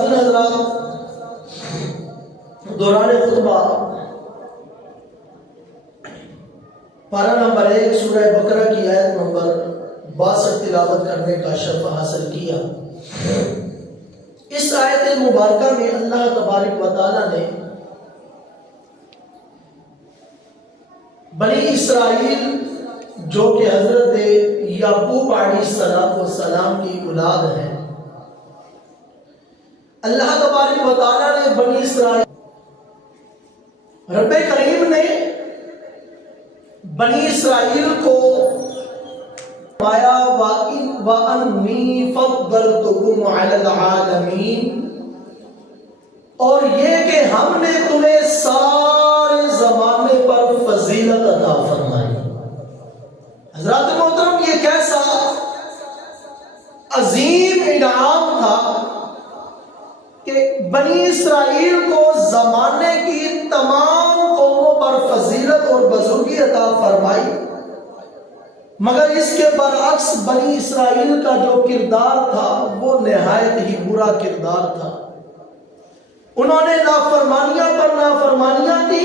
حضرات، دوران خطبہ پارہ نمبر 1 سورہ بقرہ کی آیت نمبر 62 تلاوت کرنے کا شرف حاصل کیا۔ اس آیت مبارکہ میں اللہ تبارک و تعالیٰ نے بنی اسرائیل جو کہ حضرت یعقوب علیہ السلام کی اولاد ہے، اللہ تبارک و تعالیٰ نے بنی اسرائیل، رب کریم نے بنی اسرائیل کو فرمایا وَأَنِّي فَضَّلْتُكُمْ عَلَى الْعَالَمِينَ، اور یہ کہ ہم نے تمہیں سارے زمانے پر فضیلت عطا فرمائی۔ حضرات محترم، یہ کیسا عظیم انعام تھا کہ بنی اسرائیل کو زمانے کی تمام قوموں پر فضیلت اور بزرگی عطا فرمائی، مگر اس کے برعکس بنی اسرائیل کا جو کردار تھا وہ نہایت ہی برا کردار تھا۔ انہوں نے نافرمانیاں پر نافرمانیاں کی۔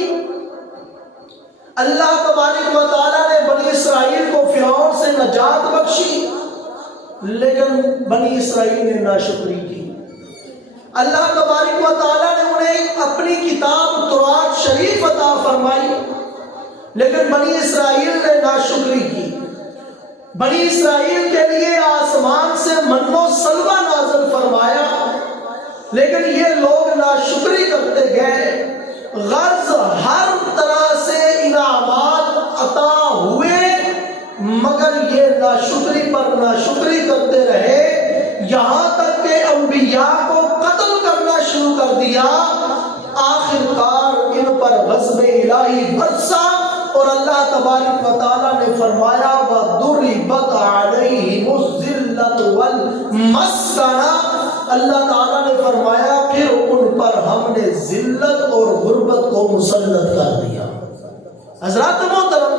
اللہ تبارک و تعالیٰ نے بنی اسرائیل کو فرعون سے نجات بخشی، لیکن بنی اسرائیل نے ناشکری کی۔ اللہ تبارک و تعالیٰ نے انہیں اپنی کتاب تورات شریف عطا فرمائی، لیکن بنی اسرائیل نے ناشکری کی۔ بنی اسرائیل کے لیے آسمان سے من و سلوہ نازل فرمایا، لیکن یہ لوگ ناشکری کرتے گئے۔ غرض ہر طرح سے انعامات عطا ہوئے، مگر یہ ناشکری پر ناشکری کرتے رہے، یہاں تک کہ انبیاء کو قتل کرنا شروع کر دیا۔ آخر کار ان پر غضب الہی برسا اور اللہ تبارک و تعالیٰ نے فرمایا وَضُرِبَتْ عَلَيْهِمُ الذِّلَّةُ وَالْمَسْكَنَةُ، اللہ تعالیٰ نے فرمایا پھر ان پر ہم نے ذلت اور غربت کو مسلط کر دیا۔ حضرات محترم،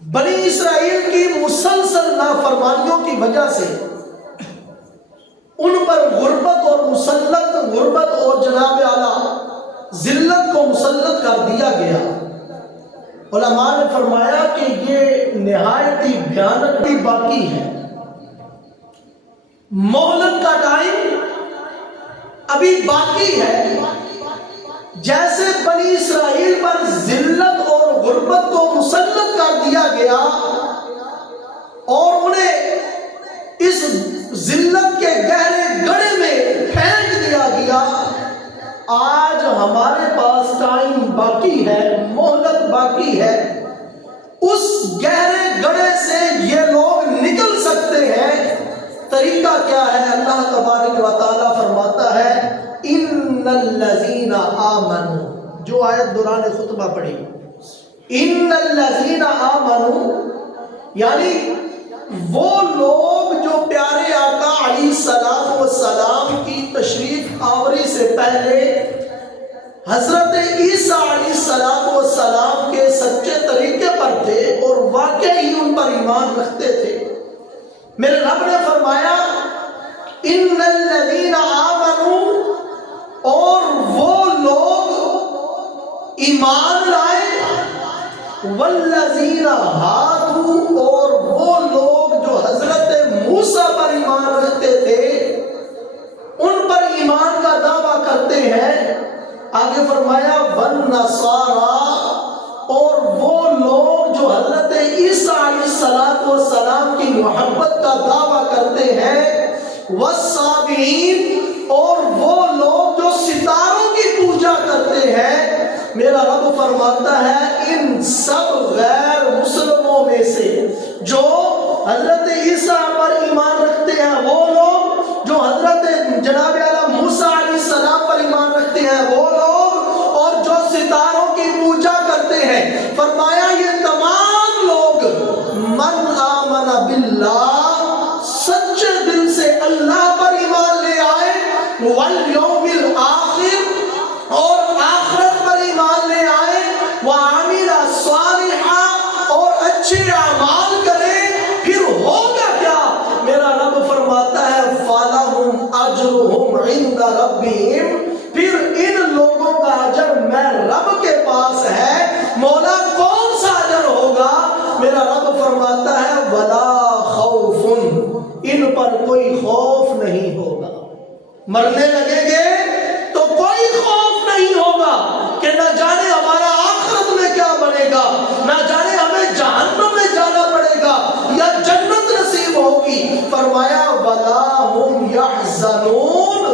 بنی اسرائیل کی مسلسل نافرمانیوں کی وجہ سے ان پر غربت اور جناب اعلیٰ ذلت کو مسلط کر دیا گیا۔ علماء نے فرمایا کہ یہ نہایت ہی بھیانک بھی باقی ہے۔ مہلت کا ٹائم ابھی باقی ہے۔ جیسے بنی اسرائیل پر ذلت اور غربت کو مسلط کر دیا گیا اور انہیں اس ذلت کے گہرے گڑھے میں پھینک دیا گیا، آج ہمارے پاس ٹائم باقی ہے، مہلت باقی ہے۔ اس گہرے گڑھے سے یہ لوگ نکل سکتے ہیں۔ طریقہ کیا ہے؟ اللہ تبارک و تعالیٰ فرماتا ہے ان الذین آمنوا، جو آیت دوران خطبہ پڑھی، ان الذین آمنوا، یعنی وہ لوگ جو پیارے آقا علیہ السلام کی تشریف آوری سے پہلے حضرت عیسیٰ علیہ السلام کے سچے طریقے پر تھے اور واقعی ان پر ایمان رکھتے تھے۔ میرے رب نے فرمایا ان الذین آمنوا، اور وہ لوگ ایمان لائے، والذین ہادوا، اور وہ لوگ جو حضرت موسیٰ پر ایمان رکھتے تھے ان پر ایمان کا دعویٰ کرتے ہیں۔ آگے فرمایا والنصارى، اور وہ لوگ جو حضرت عیسیٰ علیہ السلام کی محبت کا دعویٰ کرتے ہیں، والصابئین، اور وہ لوگ جو ستاروں کی پوجا کرتے ہیں۔ میرا رب فرماتا ہے ان سب غیر مسلموں میں سے جو حضرت عیسیٰ پر ایمان رکھتے ہیں، وہ لوگ جو حضرت جناب اعلیٰ موسیٰ علیہ السلام پر ایمان رکھتے ہیں، وہ لوگ، اور جو ستاروں کی پوجا کرتے ہیں، فرمایا یہ تمام لوگ من آمن باللہ، سچے دل سے اللہ پر ایمان لے آئے، والیوم الآخر، اور آخرت پر ایمان لے آئے، وعمل صالحا، اور اچھے اعمال کرے، پھر ہوگا کیا؟ میرا رب فرماتا ہے فَلَهُمْ اجرهم عند ربهم، پھر ان لوگوں کا اجر میں رب کے پاس ہے۔ مولا کون سا اجر ہوگا؟ میرا رب فرماتا ہے ولا خوف، ان پر کوئی خوف نہیں ہوگا۔ مرنے لگیں گے تو کوئی خوف نہیں ہوگا کہ نہ جانے ہمارا آخرت میں کیا بنے گا، نہ جانے ہمیں جہنم میں جانا پڑے گا یا جنت نصیب ہوگی۔ فرمایا ولا هم يحزنون،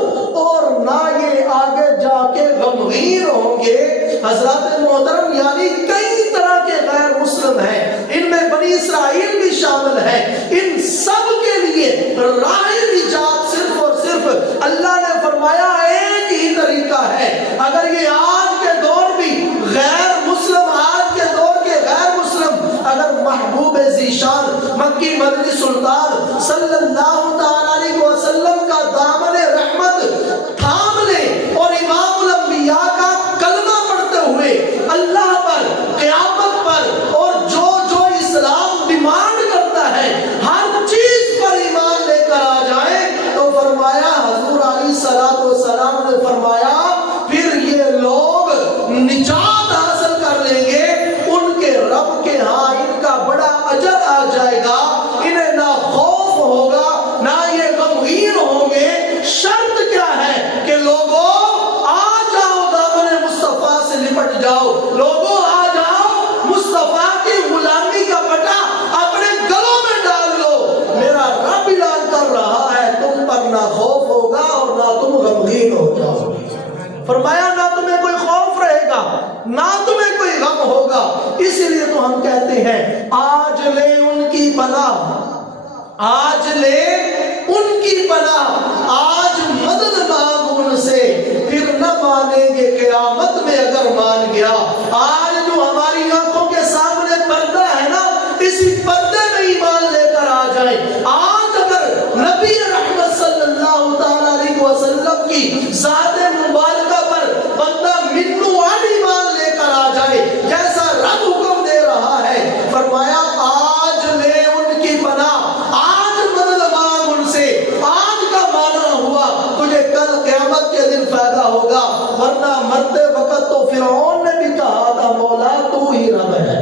اور نہ یہ آگے جا کے غمگین ہوں گے۔ حضرات محترم، یعنی کئی طرح کے غیر مسلم ہیں، ان میں بنی اسرائیل بھی شامل ہیں، ان سب کے لیے راہ نجات صرف اور صرف اللہ نے فرمایا ایک ہی طریقہ ہے۔ اگر یہ آج کے دور بھی غیر مسلم، آج کے دور کے غیر مسلم اگر محبوب ذیشان مکی مدنی سلطان صلی اللہ تعالی علیہ وسلم کا دامن رحمت تھام لے اور امام الانبیاء کا کلمہ پڑھتے ہوئے اللہ پر، قیامت پر اور جو جو اسلام ڈیمانڈ کرتا ہے ہر چیز پر ایمان لے کر آ جائیں، تو فرمایا حضور علیہ الصلوۃ والسلام نے فرمایا پھر یہ لوگ نجات حاصل کر لیں گے، ان کے رب کے ہاں ان کا بڑا اجر آ جائے گا، انہیں نہ خوف ہوگا نہ یہ غمگین ہوں گے۔ شرط کیا ہے کہ لوگوں آ جاؤ، دامن مصطفیٰ سے لپٹ جاؤ، لوگوں آ جاؤ، مصطفیٰ کی غلامی کا پٹا اپنے گلوں میں ڈال لو۔ میرا رب اعلان کر رہا ہے تم پر نہ خوف ہوگا اور نہ تم غمگین ہو جاؤ۔ فرمایا نہ تمہیں کوئی خوف رہے گا نہ تمہیں کوئی غم ہوگا۔ اسی لیے تو ہم کہتے ہیں آج لے ان کی پناہ، آج لے ان کی پناہ، آج مدد مانگ ان سے، پھر نہ مانیں گے قیامت میں اگر مان گیا۔ آج جو ہماری آنکھوں کے سامنے پردہ ہے نا، اسی پردے میں ایمان لے کر آ جائیں۔ آج اگر نبی رحمت صلی اللہ تعالی علیہ وسلم کی ذات مبارکہ پر بندہ منو والی ایمان لے کر آ جائے جیسا رب حکم دے رہا ہے، فرمایا آج لے ان کی پناہ، آج مدد مانگ ان سے۔ آج کا مانا ہوا تجھے کل قیامت کے دن فائدہ ہوگا، ورنہ مرتے وقت تو فرعون نے بھی کہا تھا مولا تو ہی رب ہے۔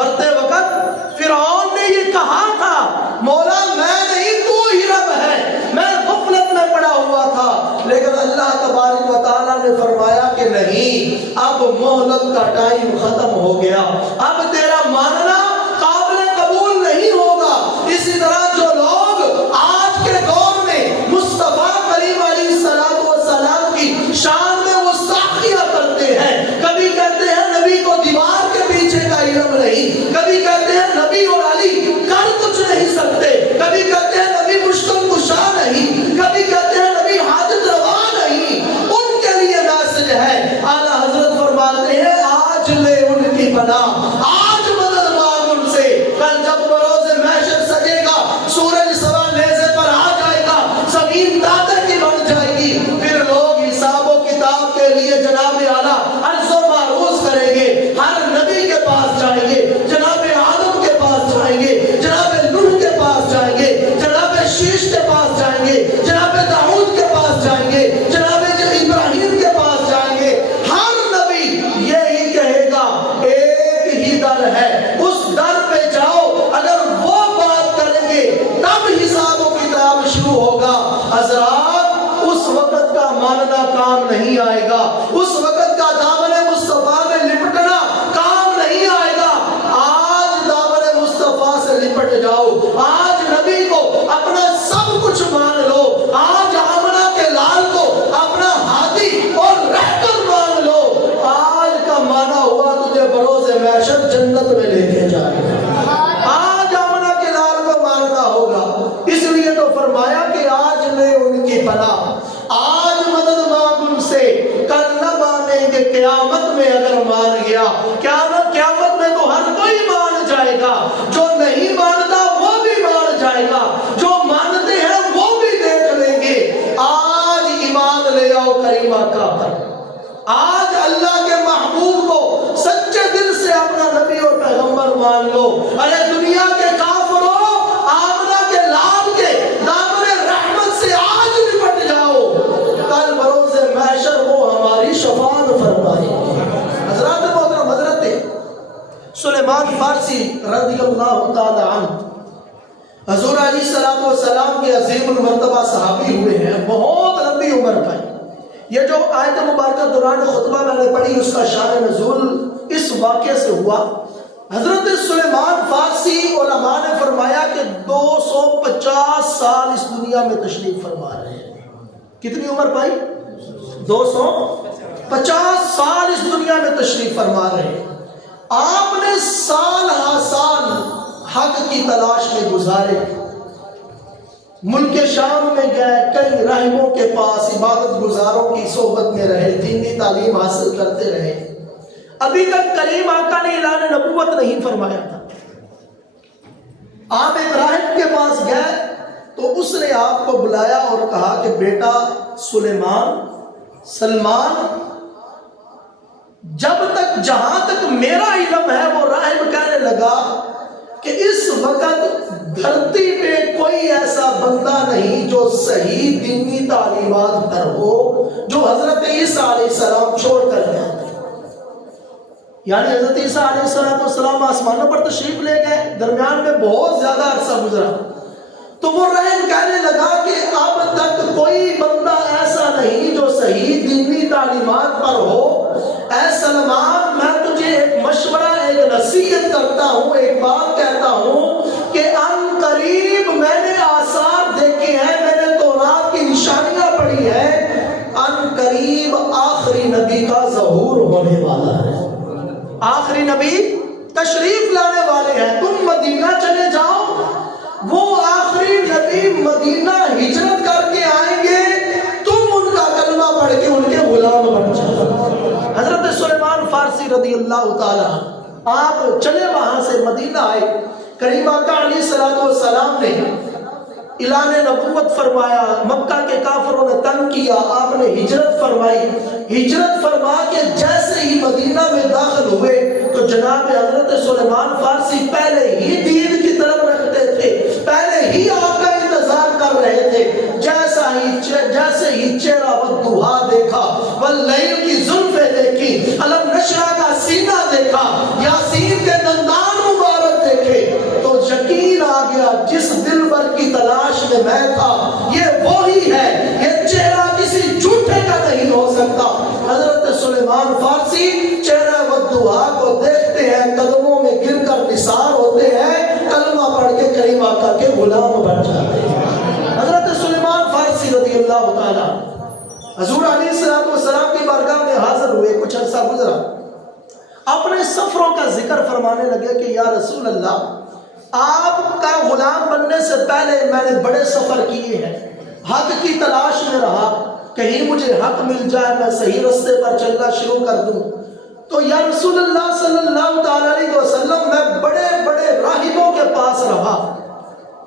مرتے وقت فرعون نے یہ کہا تھا مولا میں نہیں تو ہی رب ہے، میں غفلت میں پڑا ہوا تھا، لیکن اللہ تبارک و تعالیٰ نے فرمایا کہ نہیں، اب مہلت کا ٹائم ختم ہو گیا، اب تیرا ماننا قابل قبول نہیں ہوگا۔ اسی طرح جو لوگ آج کے دور میں مصطفیٰ کریم علیہ الصلوۃ والسلام کی شان میں گستاخیاں کرتے ہیں، کبھی کہتے ہیں نبی کو دیوار کے پیچھے کا علم نہیں، کبھی کہتے ہیں نبی اور علی کر کچھ نہیں سکتے، کبھی کہتے ہیں نبی مشکل کشا نہیں، کبھی کہتے ہیں نبی حاجت روا نہیں، ان کے لیے میسج ہے اعلیٰ حضرت فرماتے ہیں آج لے ان کی پناہ، آج مدد مانگ ان سے۔ کل جب بروز محشر سجے گا، سورج سوا نیزے پر آ جائے گا، زمین داتے کی بن جائے گی، پھر لوگ حساب و کتاب کے لیے جناب اعلیٰ عرض و معروض کریں گے، ہر نبی کے پاس جائیں گے، جناب آدم کے پاس جائیں گے، جناب نوح کے پاس جائیں گے، جناب شیش کے پاس جائیں گے، جناب داؤد کے پاس جائیں گے، جناب ابراہیم کے پاس جائیں گے۔ ہر نبی یہی کہے گا ایک ہی در ہے، اس در پہ جاؤ، اگر وہ بات کریں گے تب حساب و کتاب شروع ہوگا۔ حضرات اس وقت کا ماننا کام نہیں آئے گا، اس وقت کا دامن مصطفیٰ میں لپٹنا کام نہیں آئے گا۔ آج دامن مصطفیٰ سے لپٹ جاؤ، آج نبی کو اپنا سب کچھ مان لو، آج آمنہ کے لال کو اپنا ہادی اور رہبر مان لو۔ آج کا مانا ہوا تجھے بروز محشر جنت میں لے کے جائے گا، آج آمنہ کے لال کو ماننا ہوگا۔ اس لیے تو فرمایا کہ آج لے ان کی پناہ، آج مدد مانگ ان سے، کل نہ مانیں گے قیامت میں اگر مان گیا۔ قیامت میں تو ہر کوئی مان جائے گا، جو نہیں مانتا وہ بھی مان جائے گا، جو مانتے ہیں وہ بھی دیکھ لیں گے۔ آج ایمان لے آؤ کریم آقا پر، آج اللہ کے محبوب کو سچے دل سے اپنا نبی اور پیغمبر مان لو۔ ارے دنیا کے کافروں، آمنہ کے لال کے دامن رحمت سے آج نپٹ یہ جو آیت مبارکہ دوران خطبہ میں نے پڑھی اس کا شان نزول اس واقعے سے ہوا۔ حضرت سلیمان فارسی علماء نے فرمایا کہ 250 سال اس دنیا میں تشریف فرما رہے ہیں۔ کتنی عمر پائی؟ 250 سال اس دنیا میں تشریف فرما رہے ہیں۔ آپ نے سال ہا سال حق کی تلاش میں گزارے، ملک شام میں گئے، کئی راہبوں کے پاس عبادت گزاروں کی صحبت میں رہے، دینی تعلیم حاصل کرتے رہے۔ ابھی تک کریم آقا نے اعلان نبوت نہیں فرمایا تھا۔ آپ ایک راہب کے پاس گئے تو اس نے آپ کو بلایا اور کہا کہ بیٹا سلمان، جب تک جہاں تک میرا علم ہے، وہ راہب کہنے لگا کہ اس وقت دھرتی پہ کوئی ایسا بندہ نہیں جو صحیح دینی تعلیمات پر ہو جو حضرت عیسیٰ علیہ السلام چھوڑ کر گئے تھے۔ یعنی حضرت عیسیٰ علیہ السلام آسمانوں پر تشریف لے گئے، درمیان میں بہت زیادہ عرصہ گزرا، تو وہ راہب کہنے لگا کہ اب تک کوئی بندہ ایسا نہیں جو صحیح دینی تعلیمات پر ہو۔ اے سلمان، میں تجھے ایک مشورہ، ایک نصیحت کرتا ہوں، ایک بات کہتا ہوں کہ ان قریب میں نے آثار دیکھے ہیں، میں نے تورات کی نشانیاں پڑھی ہیں، ان قریب آخری نبی کا ظہور ہونے والا ہے، آخری نبی تشریف لانے والے ہیں، تم مدینہ چلے جاؤ، وہ آخری نبی مدینہ ہجرت کر کے آئیں گے، تم ان کا کلمہ پڑھ کے ان کے غلام بن جاؤ۔ حضرت سلیمان فارسی رضی اللہ تعالیٰ آپ چلے وہاں سے مدینہ آئے، کریم آقا علیہ السلام نے اعلان نبوت فرمایا، مکہ کے کافروں نے تنگ کیا، آپ نے ہجرت فرمائی، ہجرت فرما کے جیسے ہی مدینہ میں داخل ہوئے تو جناب حضرت سلیمان فارسی پہلے ہی دین کی طرف رکھتے تھے، پہلے ہی آپ کا انتظار کر رہے تھے، جیسے ہی چہرہ والضحیٰ دیکھا، واللیل کی زلفیں دیکھی، علم نشرح کا سینہ دیکھا، یاسین کے دندان مبارک دیکھے تو یقین آ گیا جس دل بھر کی تلاش میں میں تھا یہ وہی ہے، یہ چہرہ کسی جھوٹے کا نہیں ہو سکتا۔ حضرت سلیمان فارسی چہرہ والضحیٰ کو دیکھتے ہیں، قدموں میں گر کر نثار ہوتے ہیں، کلمہ پڑھ کے کریم آقا کے غلام بن جاتے ہیں۔ حضرت سلیمان فارسی رضی اللہ تعالیٰ حضور علیہ السلام کی بارگاہ میں حاضر ہوئے، کچھ عرصہ گزرا، اپنے سفروں کا ذکر فرمانے لگے کہ یا رسول اللہ، آپ کا غلام بننے سے پہلے میں نے بڑے سفر کیے ہیں، حق کی تلاش میں رہا، کہیں مجھے حق مل جائے، میں صحیح رستے پر چلنا شروع کر دوں۔ تو یا رسول اللہ صلی اللہ تعالیٰ علیہ وسلم، میں بڑے بڑے راہبوں کے پاس رہا،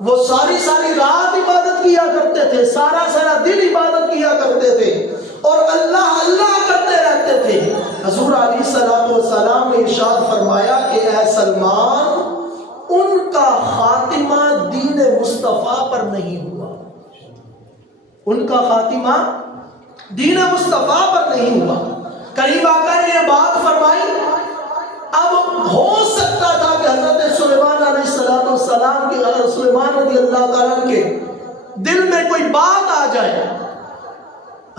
وہ ساری رات عبادت کیا کرتے تھے، سارا دن عبادت کیا کرتے تھے اور اللہ اللہ کرتے رہتے تھے۔ حضور علیہ السلام نے ارشاد فرمایا کہ اے سلمان، ان کا خاتمہ دین مصطفیٰ پر نہیں ہوا، ان کا خاتمہ دین مصطفیٰ پر نہیں ہوا۔ کریم آقا نے یہ بات فرمائی، اب ہو سکتا تھا کہ حضرت سلیمان علیہ السلام کے، سلیمان رضی اللہ تعالیٰ کے دل میں کوئی بات آ جائے،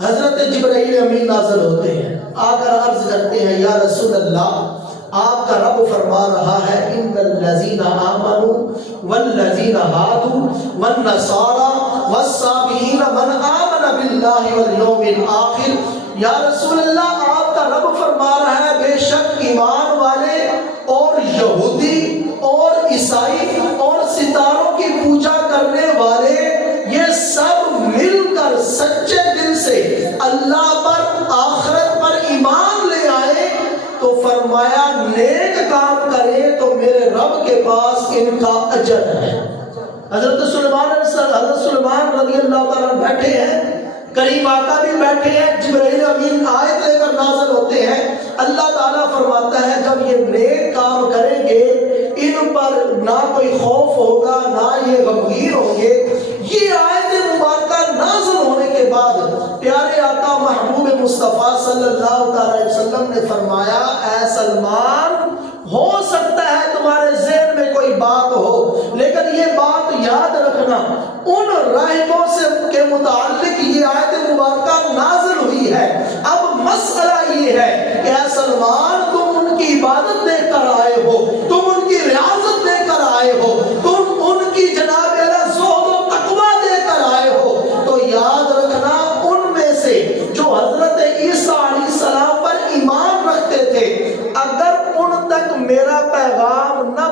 حضرت جبرائیل امین نازل ہوتے ہیں، آ کر عرض کرتے ہیں یا رسول اللہ، آپ کا رب فرما رہا ہے ان الذین آمنوا والذین ہادوا والنصارى والصابئین من آمن باللہ والیوم الآخر۔ یا رسول اللہ، آپ کا رب فرما رہا ہے بے شک ایمان والے اور یہودی اور عیسائی اور ستاروں کی پوجا کرنے والے، یہ سب مل کر سچے دل سے اللہ پر، آخرت پر ایمان لے آئے تو فرمایا نیک کام کرے تو میرے رب کے پاس ان کا اجر ہے۔ حضرت سلیمان رضی اللہ تعالیٰ بیٹھے ہیں، کریم آقا بھی بیٹھے ہیں، جبرائیل امین آیت لے کر نازل ہوتے ہیں، اللہ تعالیٰ فرماتا ہے جب یہ نیک کام کریں گے ان پر نہ کوئی خوف ہوگا، نہ یہ غمگین ہوں گے۔ یہ آیت مبارکہ نازل ہونے کے بعد پیارے آقا محبوب مصطفیٰ صلی اللہ علیہ وسلم نے فرمایا اے سلمان، ہو سکتا ہے تمہارے ذہن میں کوئی بات ہو، لیکن یہ بات یاد رکھنا، ان راہبوں سے کے متعلق یہ آیت مبارکہ نازل ہوئی ہے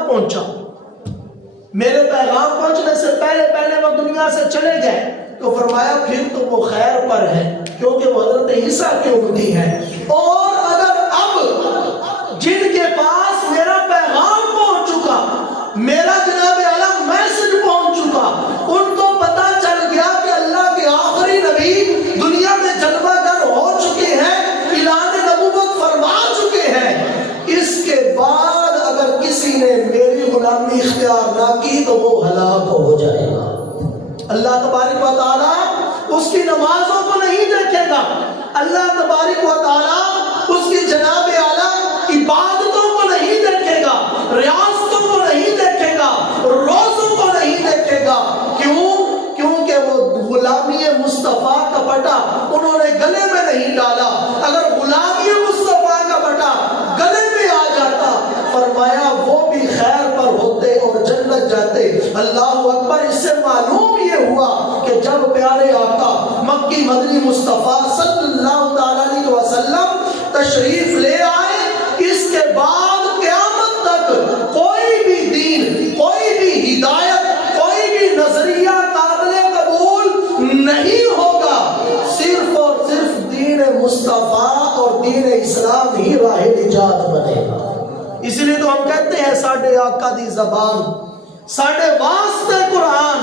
پہنچا، میرے پیغام پہنچنے سے پہلے پہلے وہ دنیا سے چلے گئے، تو فرمایا پھر تو وہ خیر پر ہے کیونکہ وہ حضرت عیسیٰ کی امتی ہے۔ اور اگر اب جن کے پاس میرا پیغام پہنچ چکا، میرا جناب اعلیٰ میسج پہنچ چکا، ان کو پتا چل گیا کہ اللہ کے آخری نبی دنیا میں جلوہ گر ہو چکے ہیں، اعلان نبوت فرما چکے ہیں، اس کے بعد اگر کسی نے میری غلامی اختیار نہ کی تو وہ ہلاک ہو جائے گا۔ اللہ تبارک و تعالیٰ اس کی نمازوں کو نہیں دیکھے گا، اللہ تبارک و تعالیٰ اس کی جناب اعلیٰ عبادتوں کو نہیں دیکھے گا، ریاستوں کو نہیں دیکھے گا، روزوں کو نہیں دیکھے گا۔ کیوں؟ کیونکہ وہ غلامی مصطفیٰ کا بٹا انہوں نے گلے میں نہیں ڈالا۔ اگر غلامی مصطفیٰ کا بٹا گلے میں آ جاتا، فرمایا وہ بھی خیر پر ہوتے اور جنت جاتے۔ اللہ اکبر۔ اس سے معلوم یہ ہوا کہ جب پیارے آقا مکی مدنی مصطفیٰ صلی اللہ علیہ وسلم تشریف لے آئے، اس کے بعد قیامت تک کوئی بھی دین، کوئی بھی ہدایت، کوئی بھی نظریہ قابل قبول نہیں ہوگا، صرف اور صرف دین مصطفیٰ اور دین اسلام ہی راہ نجات بنے گا۔ اس لیے تو ہم کہتے ہیں ساڈے آقا دی زبان، ساڈے واسطے قرآن،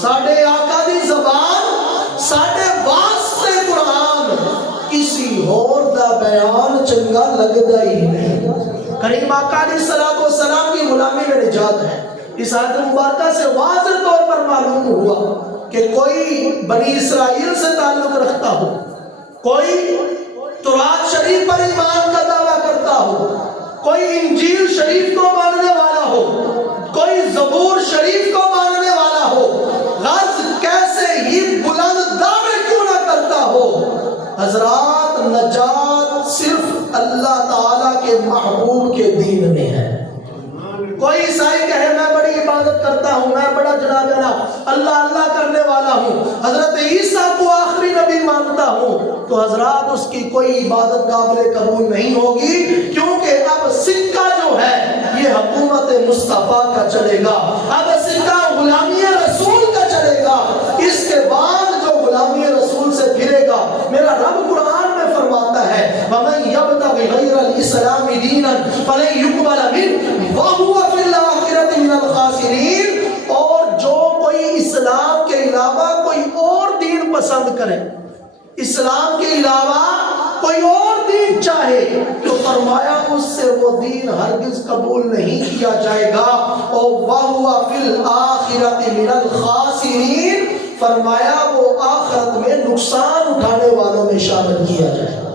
ساڈے آقا دی زبان، ساڈے واسطے قرآن، کسی اور دا بیان چنگا لگدا ہی نہیں۔ کریم آقا علیہ الصلوۃ والسلام کی غلامی میں نجات ہے۔ اس آیت مبارکہ سے واضح طور پر معلوم ہوا کہ کوئی بنی اسرائیل سے تعلق رکھتا ہو، کوئی تورات شریف پر ایمان کا دعویٰ کرتا ہو، کوئی انجیل شریف کو ماننے والا ہو، کوئی زبور شریف کو ماننے والا ہو، غرض کیسے ہی بلند دعوے کیوں نہ کرتا ہو، حضرات نجات صرف اللہ تعالیٰ کے محبوب کے دین میں ہے۔ کوئی عیسائی کہے میں بڑی عبادت کرتا ہوں، میں بڑا جناب اللہ اللہ کرنے والا ہوں، حضرت عیسیٰ کو آخری نبی مانتا ہوں، تو حضرات اس کی کوئی عبادت قابل قبول نہیں ہوگی، کیونکہ اب سکہ جو ہے یہ حکومت مصطفیٰ کا چلے گا، اب سکہ غلامی رسول کا چلے گا۔ اس کے بعد جو غلامی رسول سے پھرے گا، میرا رب قرآن میں فرماتا ہے وَمَن يَبْتَغِ غَيْرَ الْإِسْلَامِ دِينًا فَلَن يُقْبَلَ مِنْهُ وَهُوَ فِي الْآخِرَةِ مِنَ الْخَاسِرِينَ۔ اور جو کوئی اسلام کے علاوہ کوئی اور دین پسند کرے، اسلام کے علاوہ کوئی اور دین چاہے، تو فرمایا اس سے وہ دین ہرگز قبول نہیں کیا جائے گا، اور وَهُوَ فِي الْآخِرَةِ مِنَ الْخَاسِرِينَ، فرمایا وہ آخرت میں نقصان اٹھانے والوں میں شامل کیا جائے گا۔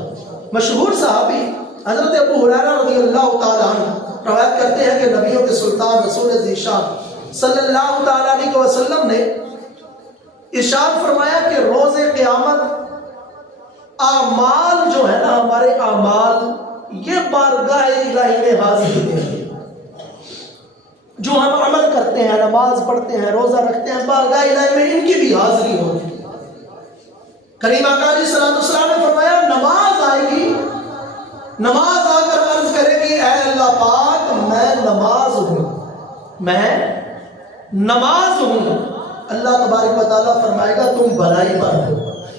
مشہور صحابی حضرت ابو ہریرہ رضی اللہ تعالیٰ عنہ روایت کرتے ہیں کہ نبیوں کے سلطان رسول ذیشان صلی اللہ تعالیٰ علیہ وسلم نے ارشاد فرمایا کہ روز قیامت اعمال جو ہے نا، ہمارے اعمال یہ بارگاہ الہی میں حاضری دیں گے۔ جو ہم عمل کرتے ہیں، نماز پڑھتے ہیں، روزہ رکھتے ہیں، بارگاہ الہی میں ان کی بھی حاضری ہوگی۔ کریم آقا علیہ الصلوۃ والسلام نے فرمایا نماز آئے گی، نماز آ کر عرض کرے گی اے اللہ پاک میں نماز ہوں، میں نماز ہوں۔ اللہ تبارک و تعالیٰ فرمائے گا تم بھلائی پر ہو،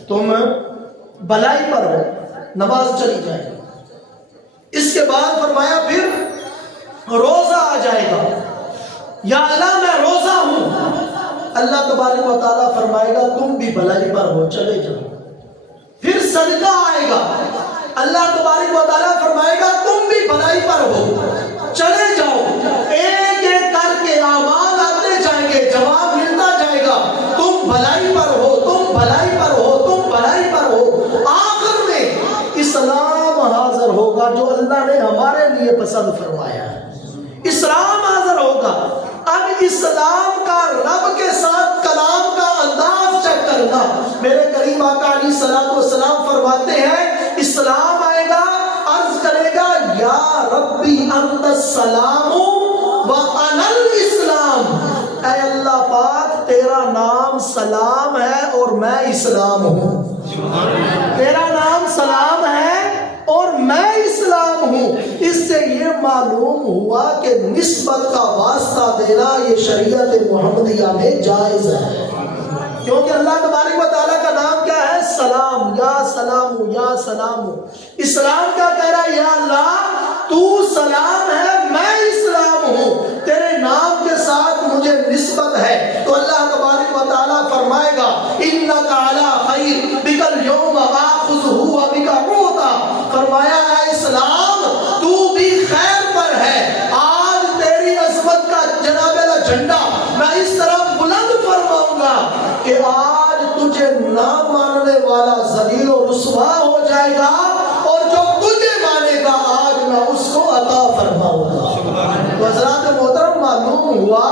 تم بھلائی پر ہو، نماز چلی جائے گی۔ اس کے بعد فرمایا پھر روزہ آ جائے گا، یا اللہ میں روزہ ہوں، اللہ تبارک و تعالیٰ فرمائے گا تم بھی بھلائی پر ہو، چلے جاؤ۔ پھر صدقہ آئے گا، اللہ تبارک و تعالیٰ فرمائے گا تم بھی بھلائی پر ہو، چلے جاؤ۔ ایک ایک کر کے اعمال آتے جائیں گے، جواب ملتا جائے گا تم بھلائی پر ہو، تم بھلائی پر ہو، تم بھلائی پر ہو۔ آخر میں اسلام حاضر ہوگا جو اللہ نے ہمارے لیے پسند فرمایا ہے، اسلام حاضر ہوگا۔ اب اسلام کا رب کے ساتھ کلام کا انداز چیک کرنا۔ میرے کریم آقا علیہ الصلوۃ والسلام فرماتے ہیں اسلام آئے گا، عرض کرے گا یا ربی انت السلام وانا الاسلام، اے اللہ پاک تیرا نام سلام ہے اور میں اسلام ہوں، تیرا نام سلام ہے اور میں اسلام ہوں، اس سے یہ معلوم ہوا کہ نسبت کا واسطہ دینا یہ شریعت محمدیہ میں جائز ہے، کیونکہ اللہ تبارک و تعالیٰ کا نام کیا ہے؟ سلام، یا سلام یا سلام۔ اسلام کیا کہہ رہا ہے؟ یا اللہ تو سلام ہے، میں اسلام ہوں، تیرے نام کے ساتھ مجھے نسبت ہے۔ تو اللہ تبارک و تعالیٰ فرمائے گا انک علی خیر بک الیوم آخذہ و بک معطی، فرمایا اے اسلام تو بھی خیر پر ہے، آج تیری عظمت کا جناب جھنڈا میں اس طرح بلند فرماؤں گا کہ آج تجھے نہ ماننے والا ذلیل و رسوا ہو جائے گا، اور جو تجھے مانے گا آج میں اس کو عطا فرماؤں گا۔ حضرات محترم، معلوم ہوا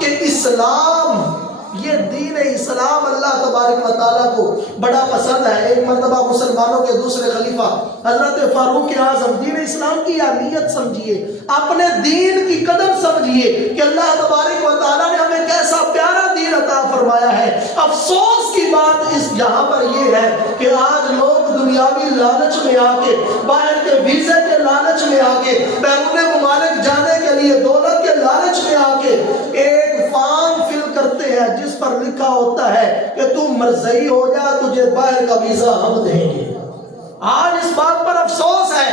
کہ اسلام، یہ دین اسلام اللہ تبارک و تعالیٰ کو بڑا پسند ہے۔ ایک مرتبہ مسلمانوں کے دوسرے خلیفہ حضرت فاروق اعظم، دین اسلام کی اہمیت سمجھیے، اپنے دین کی قدر سمجھیے کہ اللہ تبارک و تعالیٰ نے ہمیں کیسا پیارا دین عطا فرمایا ہے۔ افسوس کی بات اس یہاں پر یہ ہے کہ آج لوگ دنیاوی لالچ میں آ کے، باہر کے ویزے کے لالچ میں آ کے، بیرون ممالک جانے کے لیے دولت کے لالچ میں آ کے ایک فارم فل کرتے ہیں جس پر لکھا ہوتا ہے کہ تو مرزئی ہو جا، تجھے باہر کا ویزا ہم دیں گے۔ آج اس بات پر افسوس ہے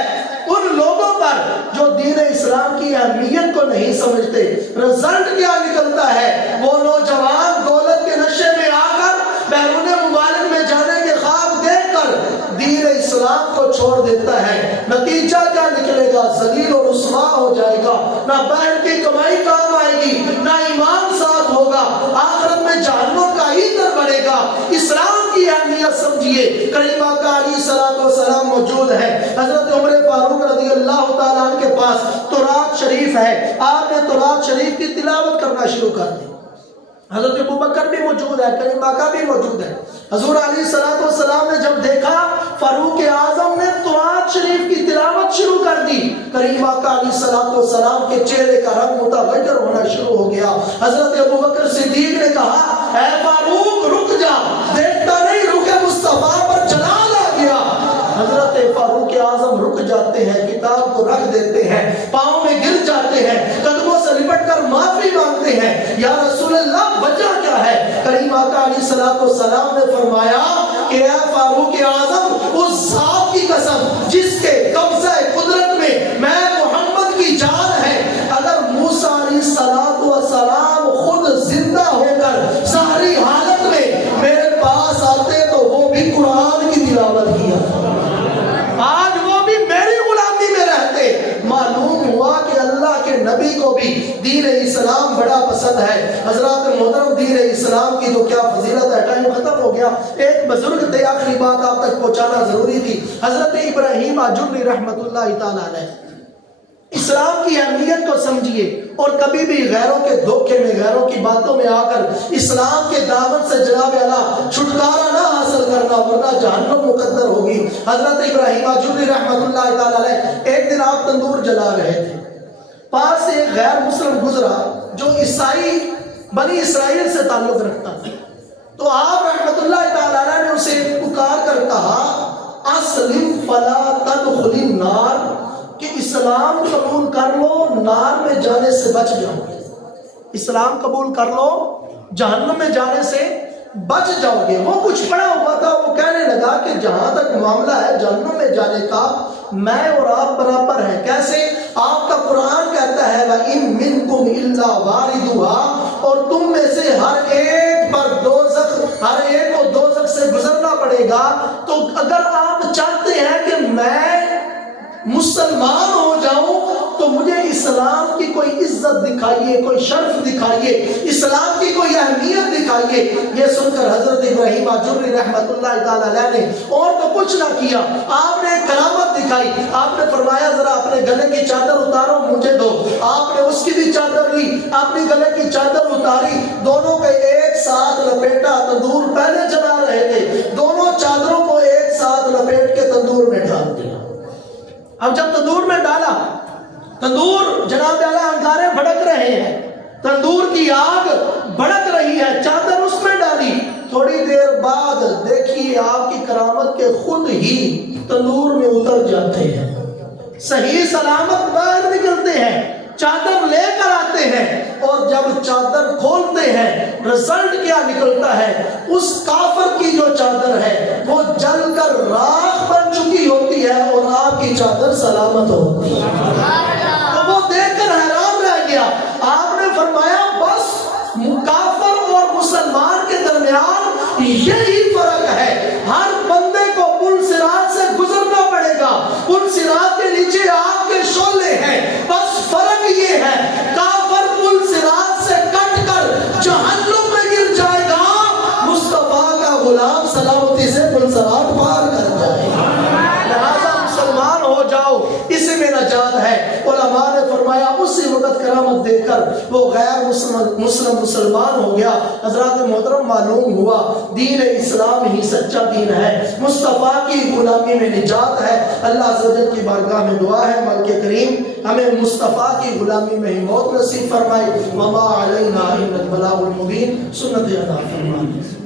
ان لوگوں پر جو دین اسلام کی اہمیت کو نہیں سمجھتے۔ رزلٹ کیا نکلتا ہے؟ وہ نوجوان دولت کے نشے میں آ کر بیرون ممالک میں جانے کے خواب دیکھ کر دین اسلام کو چھوڑ دیتا ہے۔ نتیجہ کیا نکلے گا؟ ذلیل و رسوا ہو جائے گا، نہ باہر کی کمائی کام آئے گی، نہ ایمان ساتھ ہوگا، آخرت میں جہنم کا ایندھن بنے گا۔ اسلام کی اہمیت سمجھیے۔ کریم آقا علیہ الصلوۃ والسلام موجود ہے، حضرت عمر فاروق رضی اللہ تعالیٰ عنہ کے پاس تورات شریف ہے، آپ نے تورات شریف کی تلاوت کرنا شروع کر دی۔ حضرت ابوبکر بھی موجود ہے، کریم آقا بھی موجود ہے۔ حضور علیہ الصلوۃ والسلام نے جب دیکھا فاروق اعظم نے تورات شریف کی تلاوت شروع کر دی، کریم آقا علیہ الصلوۃ والسلام کے چہرے کا رنگ متغیر ہونا شروع ہو گیا۔ حضرت ابوبکر صدیق نے کہا اے فاروق رک جا، دیکھتا نہیں رخ مصطفیٰ پر جلال آ گیا۔ حضرت فاروق اعظم رک جاتے ہیں، کتاب کو رکھ دیتے ہیں، پاؤں میں گر جاتے ہیں، قدموں سے لپٹ کر معافی مانگتے ہیں، یا رسول اللہ وجہ کیا ہے؟ کریم آقا علیہ الصلوۃ والسلام نے فرمایا کہ اے فاروق اعظم اس ذات کی قسم جس کے قبضہ قدرت میں محمد کی جان ہے، اگر موسیٰ علیہ الصلوۃ والسلام خود زندہ ہو کر ساری حالت میں میرے پاس آتے تو وہ بھی قرآن کی تلاوت کیا، آج وہ بھی میری غلامی میں رہتے۔ معلوم ہوا کہ اللہ کے نبی کو بھی دین اسلام بڑا پسند ہے۔ حضرات محترم، دین اسلام کی جو کیا فضیلت ہے، ٹائم ختم ہو گیا، ایک بزرگ تھے، آخری بات آپ تک پہنچانا ضروری تھی، حضرت ابراہیم آجری رحمت اللہ تعالیٰ علیہ۔ اسلام کی اہمیت کو سمجھیے اور کبھی بھی غیروں کے دھوکے میں، غیروں کی باتوں میں آ کر اسلام کے دامن سے جناب اعلیٰ چھٹکارا نہ حاصل کرنا، ورنہ جہنم مقدر ہوگی۔ حضرت ابراہیم آجری رحمت اللہ تعالیٰ علیہ ایک دن آپ تندور جلا رہے تھے، پاس سے ایک غیر مسلم گزرا جو عیسائی بنی اسرائیل سے تعلق رکھتا تھا، تو آپ رحمت اللہ تعالیٰ علیہ نے اسے پکار کر کہا اسلم فلا تدخل النار، کہ اسلام قبول کر لو، نار میں جانے سے بچ جاؤ گے، اسلام قبول کر لو، جہنم میں جانے سے بچ جاؤ گے۔ وہ کچھ پڑا ہوا تھا، وہ کہنے لگا کہ جہاں تک معاملہ ہے جہنم میں جانے کا، میں اور آپ برابر ہیں۔ کیسے؟ آپ کا قرآن کہتا ہے وَإِن مِّنكُمْ إِلَّا وَارِدُهَا، اور تم میں سے ہر ایک پر دوزخ، ہر ایک کو دوزخ سے گزرنا پڑے گا۔ تو اگر آپ چاہتے ہیں کہ میں مسلمان ہو جاؤں تو مجھے اسلام کی کوئی عزت دکھائیے، کوئی شرف دکھائیے، اسلام کی کوئی اہمیت دکھائیے۔ یہ سن کر حضرت ابراہیم آجری رحمت اللہ تعالیٰ علیہ نے اور تو کچھ نہ کیا، آپ نے ایک کرامت دکھائی، آپ نے فرمایا ذرا اپنے گلے کی چادر اتارو مجھے دو، آپ نے اس کی بھی چادر لی، اپنی گلے کی چادر اتاری، دونوں کو ایک ساتھ لپیٹا، تندور پہلے جلا رہے تھے، دونوں چادروں کو ایک ساتھ لپیٹ کے تندور میں ڈال دیا۔ اب جب تندور میں ڈالا، تندور جناب اعلیٰ انگارے بھڑک رہے ہیں، تندور کی آگ بھڑک رہی ہے، چادر اس میں ڈالی، تھوڑی دیر بعد دیکھیے آپ کی کرامت کے خود ہی تنور میں اتر جاتے ہیں، صحیح سلامت باہر نکلتے ہیں، چادر لے کر آتے ہیں، اور جب چادر کھولتے ہیں رزلٹ کیا نکلتا ہے؟ اس کافر کی جو چادر ہے وہ جل کر راکھ بن چکی ہوتی ہے اور آپ کی چادر سلامت ہوتی ہے۔ تو وہ دیکھ کر حیران رہ گیا۔ آپ نے فرمایا بس کافر اور مسلمان کے درمیان یہی فرق ہے، ہر بندے کو پل صراط سے گزرنا پڑے گا، پل صراط کے نیچے آگ کے شعلے ہیں، بس فرق یہ ہے کافر پل صراط سے کٹ کر جہنم میں گر جائے گا، مصطفیٰ کا غلام سلامتی سے پل صراط پار کر جائے گا۔ لہذا مسلمان ہو جاؤ، اسی میں نجات ہے۔ علماء نے فرمایا اسی وقت کرامت دے کر وہ غیر مسلمان ہو گیا۔ حضرات محترم معلوم ہوا دین اسلام ہی سچا دین ہے، مصطفیٰ کی غلامی میں نجات ہے۔ اللہ عز و جل کی بارگاہ میں دعا ہے مالک کریم ہمیں مصطفیٰ کی غلامی میں ہی موت نصیب فرمائے۔ وما علینا الا البلاغ المبین، سنت ادا فرمائے۔